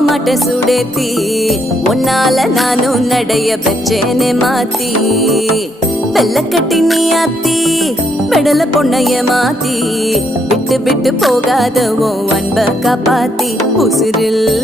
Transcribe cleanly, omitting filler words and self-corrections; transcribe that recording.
மாட்ட சுடேத்தி உன்னால நானும் நடைய பெற்றேனே மாத்தி வெள்ள கட்டி நீ ஆத்தி பெடல பொண்ணைய மாத்தி விட்டு விட்டு போகாத உன் அன்ப காப்பாத்தி உசிரில்